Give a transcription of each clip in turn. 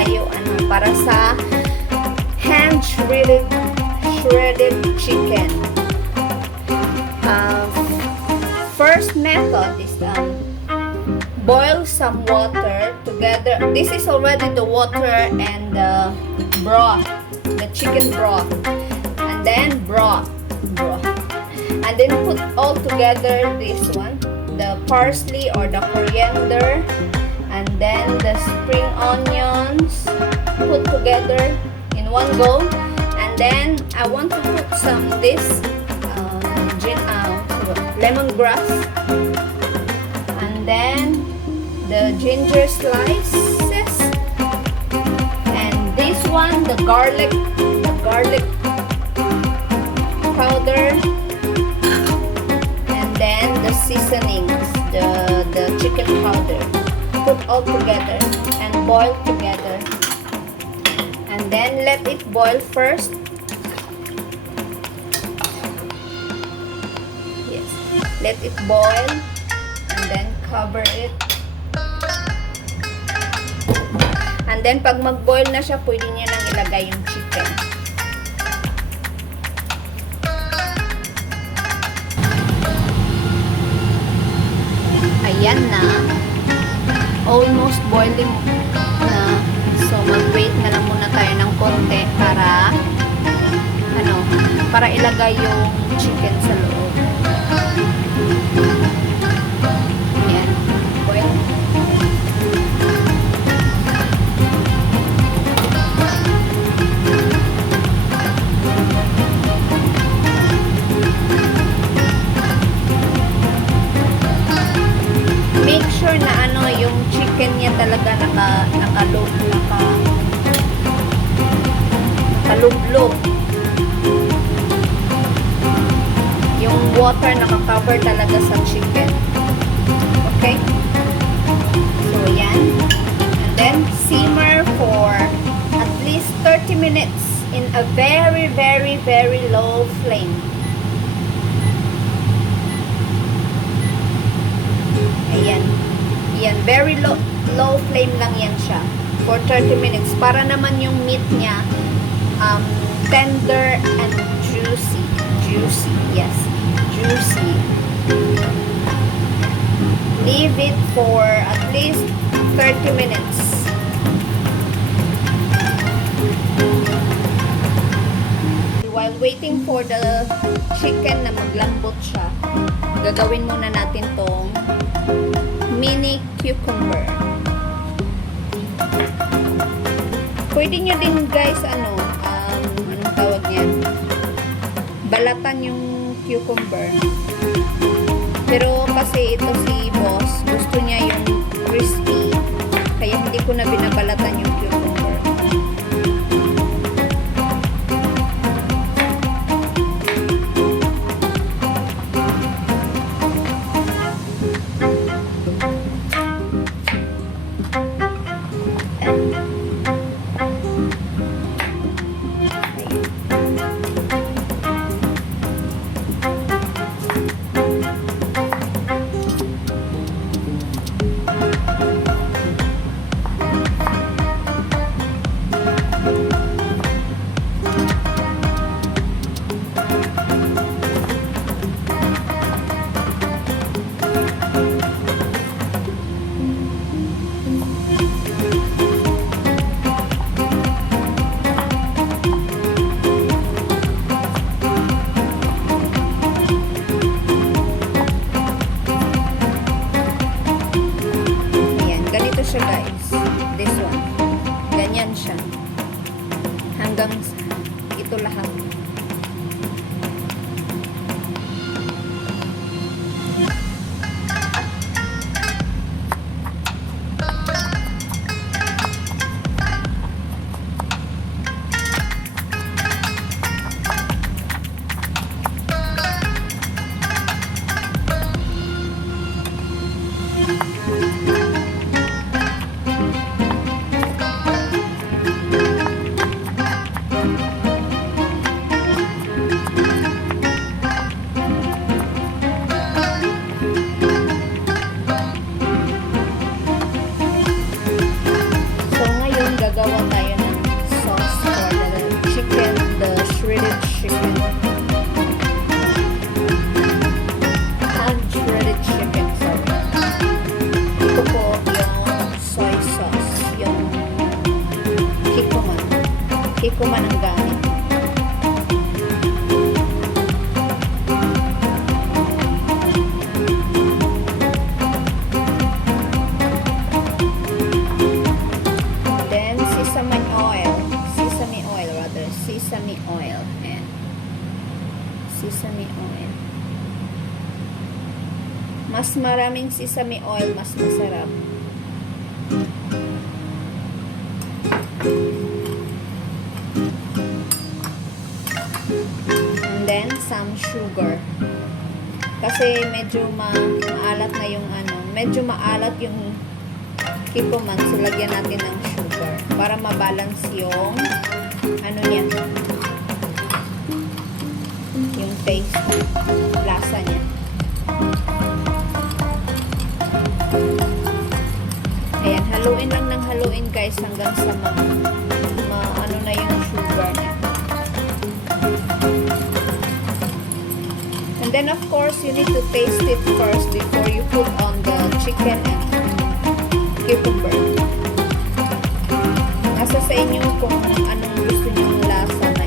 tayo para sa hand shredded chicken. First method is boil some water together. This is already the water and the broth, the chicken broth, and then broth, and then put all together this one, the parsley or the coriander, and then the spring onions, put together in one go. And then I want to put some this lemongrass, and then the ginger slices, and this one the garlic powder, and then the seasonings, the chicken powder. Put all together and boil together, and then let it boil first. Yes, let it boil and then cover it. And then pag mag-boil na siya, pwede niya nang ilagay yung chicken. Ayan na. Almost boiling na. So, mag-wait na lang muna tayo ng konti para ilagay yung chicken sa loob. Ayan. Boil. Make sure na yung chicken niya talaga nakalublog. Yung water naka-cover talaga sa chicken. Okay? So, yan. And then, simmer for at least 30 minutes in a very, very, very low flame. Ayan. Yan, very low flame lang yan siya for 30 minutes para naman yung meat niya tender and juicy. Yes, juicy. Leave it for at least 30 minutes. While waiting for the chicken na maglambot siya, gagawin muna natin tong mini cucumber. Pwede nyo din guys, anong tawag niyan? Balatan yung cucumber. Pero kasi ito si boss, gusto niya yung crispy. Kaya hindi ko na binabalatan yung cucumber. Siya guys, this one, ganyan siya hanggang ito lahat. ko man ang gamit. Then, sesame oil. Sesame oil rather. Sesame oil. Ayan. Sesame oil. Mas maraming sesame oil, mas masarap. And then, some sugar. Kasi medyo maalat na yung medyo maalat yung kikoman. So, lagyan natin ng sugar para mabalance yung niya. Yung taste, lasa niya. Ayan, haluin lang ng haluin guys hanggang sa na yung sugar niya. And then of course, you need to taste it first before you put on the chicken and cucumber. Nasa sa inyo kung anong gusto nyo lasa na.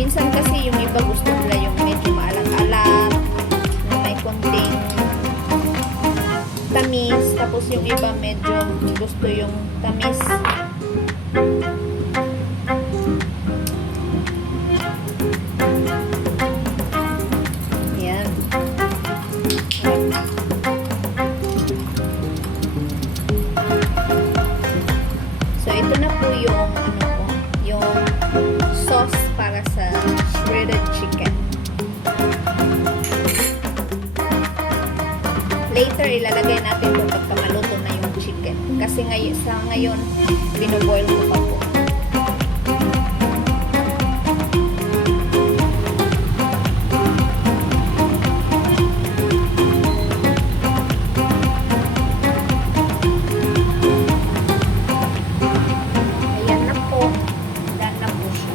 Minsan kasi yung iba gusto nila yung medyo maalat-alat, na may konting tamis, tapos yung iba medyo gusto yung tamis. Yan. So ito na po yung yung sauce para sa shredded chicken. Later, ilalagay natin ito pagka maluto na yung chicken. Kasi ngayon, binoboil ko pa po. Ayan na po. Done na po siya.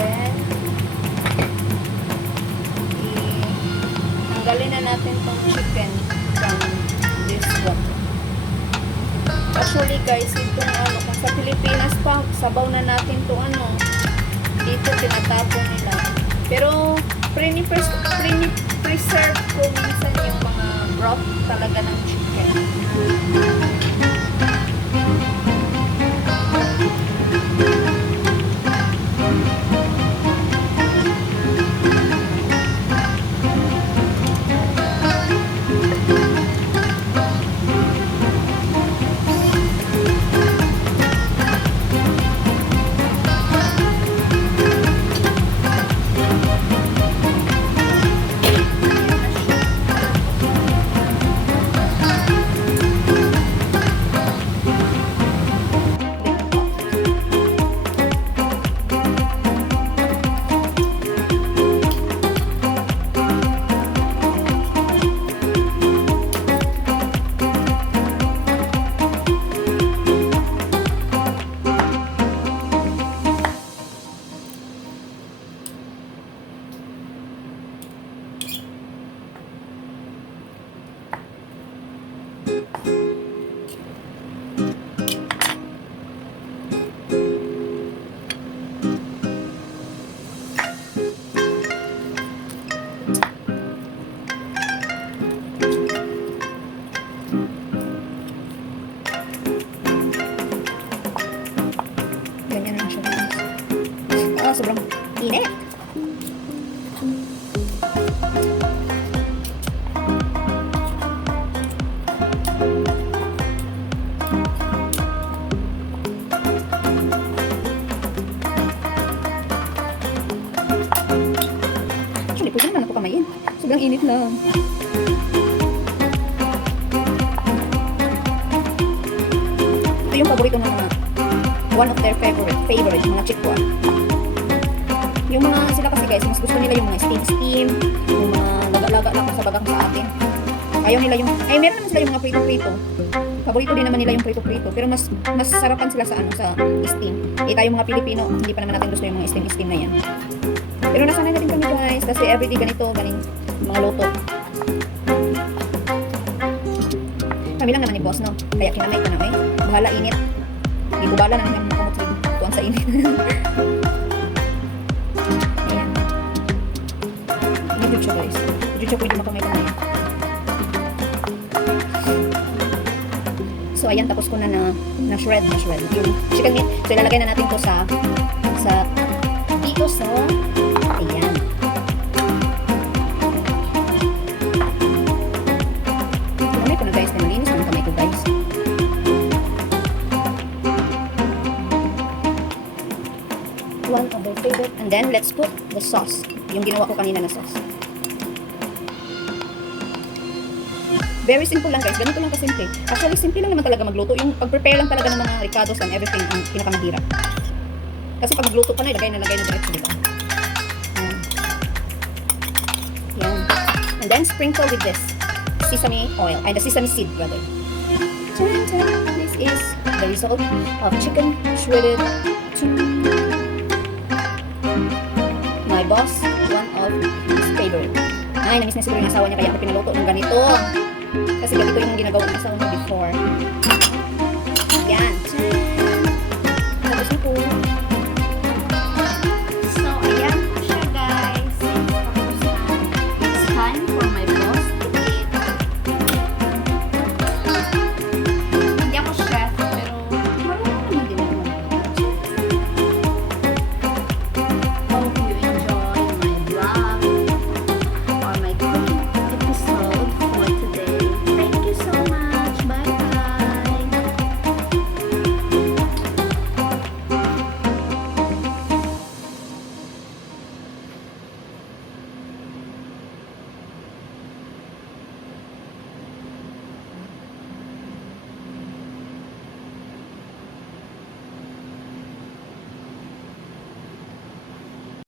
Then, tanggalin na natin tong chicken from this one. Actually guys, itong kung sa Pilipinas pa, sabaw na natin to dito tinatapon nila. Pero, preserve ko minsan yung mga broth talaga ng chicken. Ganyan lang siya. Sobrang init. Actually, pwede naman ako kamayin. Sobrang init lang. Ito yung paborito ng mga one of their favorite mga chikwa. Yung mga sila kasi guys, mas gusto nila yung mga steam, yung mga laga-laga lang sa bagang sa atin. Ayaw nila yung, meron naman sila yung mga prito-prito. Paborito din naman nila yung prito-prito, pero mas sarapan sila sa sa steam. Tayo mga Pilipino, hindi pa naman natin gusto yung mga steam na yan. Pero nasanay natin kami guys, kasi everyday ganito mga luto. Kami lang naman ni boss, no? Kaya kinamay. Bahala init. Hindi ko bala na naman kamot sa sa init. Ayan. Hindi siya guys. Hindi siya pwede makamay-kamay. So ayan, tapos ko na shred yung chicken meat. So ilalagay na natin to sa dito sa ayan. Kamay ko na guys, nalinis ang kamay ko guys. One of their favorite. And then let's put the sauce. Yung ginawa ko kanina na sauce. Very simple lang guys, ganito lang kasimple. Actually, simple lang naman talaga magluto. Yung pag-prepare lang talaga ng mga ricados and everything ang pinakamahirap. Kasi pag magluto pa na, lagay na diretso, diba? Yan. And then sprinkle with this sesame oil, and the sesame seed rather. This is the result of chicken shredded to my boss, one of his favorite. Ay, namiss na siguro yung asawa niya kaya ako pinaluto ng ganito. Kasi ganito yung ginagawa ng asawa niya before.